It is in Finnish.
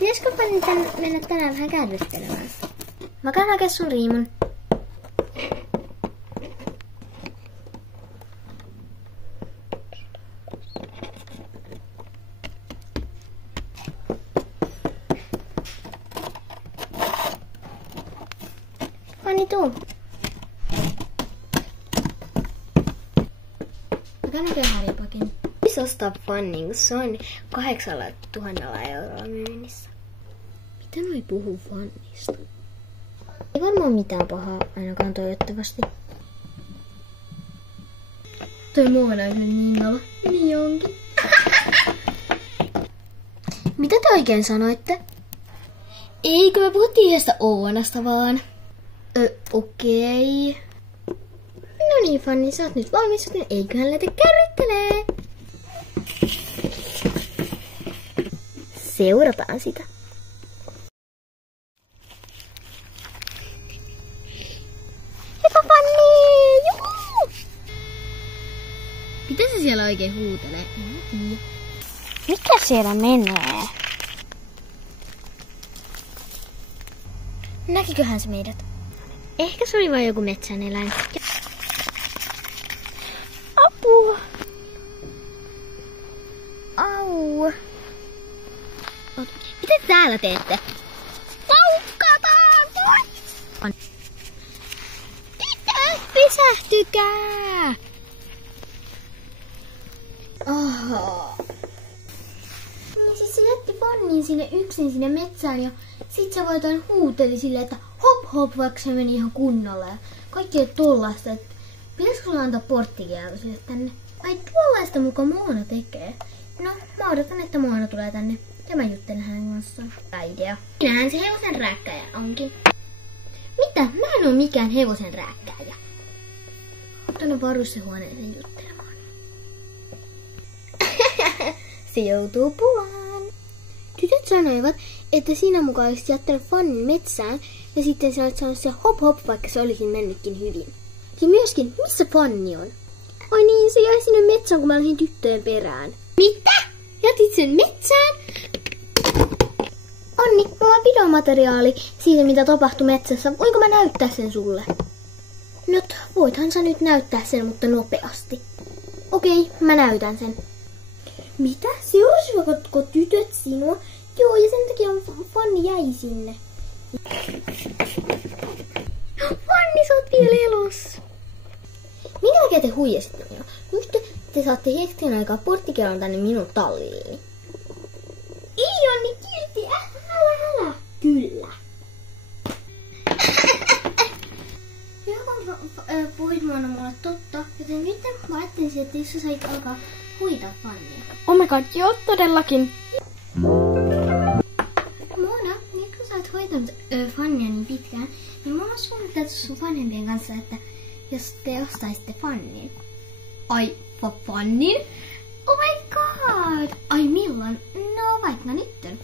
Pitäisikö mennä tänään vähän kärryttelemään? Mä käyn hakea sun riimun. Fanni, tuu. Mä käyn hakea Harry-pakin. Pitäis ostaa Fannin, kun se on 8 000 eurolla myynnissä. Mitä noi puhuu Fannista? Ei varmaan mitään pahaa, ainakaan toivottavasti. Toi Moona niin nalo. Niin onkin. Mitä te oikein sanoitte? Eikö me puhuttiin yhdestä Oonasta vaan? Okei. No niin, Fanni, sä oot nyt valmis, joten eiköhän lähde kärryttelee. Seurataan sitä. Heippa, Fanni! Juhu! Mitä se siellä oikein huutelee? Mikä siellä menee? Näkiköhän se meidät? Ehkä se oli vain joku metsän eläin. Apua! Au! Mitä te täällä teette? Laukkataan pois! Tytöt, pysähtykää! Oho. Niin siis se jätti Fannin sinne yksin sinne metsään ja sit se voitain huuteli silleen, että hop hop, vaikka se meni ihan kunnolla ja kaikkea tollaista, että pitäisikö sulla antaa porttikielto sille tänne? Ai tuollaista muka Moona tekee. No, mä odotan, että Moona tulee tänne ja mä juttelen hänen kanssaan. Hyvä idea. Minähän se hevosen rääkkäjä onkin. Mitä? Mä en oo mikään hevosen rääkkäjä. Tuonne varustehuoneeseen juttelemaan. Se joutuu pulaan. Tytöt sanoivat, että sinä mukaan olisit jättänyt Fannin metsään ja sitten sä olet sanonut se hop hop, vaikka se olikin mennytkin hyvin. Ja myöskin, missä Fanni on? Oi niin, se jäi sinne metsään, kun mä lähdin tyttöjen perään. Mitä? Jätit sen metsään? Onni, mulla on videomateriaali siitä, mitä tapahtui metsässä. Voinko mä näyttää sen sulle? No, voithan sä nyt näyttää sen, mutta nopeasti. Okei, mä näytän sen. Mitä? Seurasivatko tytöt sinua? Joo, ja sen takia Fanni jäi sinne. Fanni, sä oot vielä elossa. Minkä takia te huijasitte minua? Nyt te saatte hetken aikaa porttikielon tänne minun tallilleni. Ei ole niin kiltti. Älä. Kyllä. Puhuit mulle totta, joten nyt mä ajattelin, että jos sä sait alkaa huitaa Fannia. Oh my god, joo, todellakin. Moona, nyt kun sä oot hoitanut Fannia niin pitkään, niin mä oon suunniteltu sun vanhempien kanssa, että jos te ostaisitte Fannin. Ai, Fannin? Oh my god! Ai milloin? No vaikka nytten.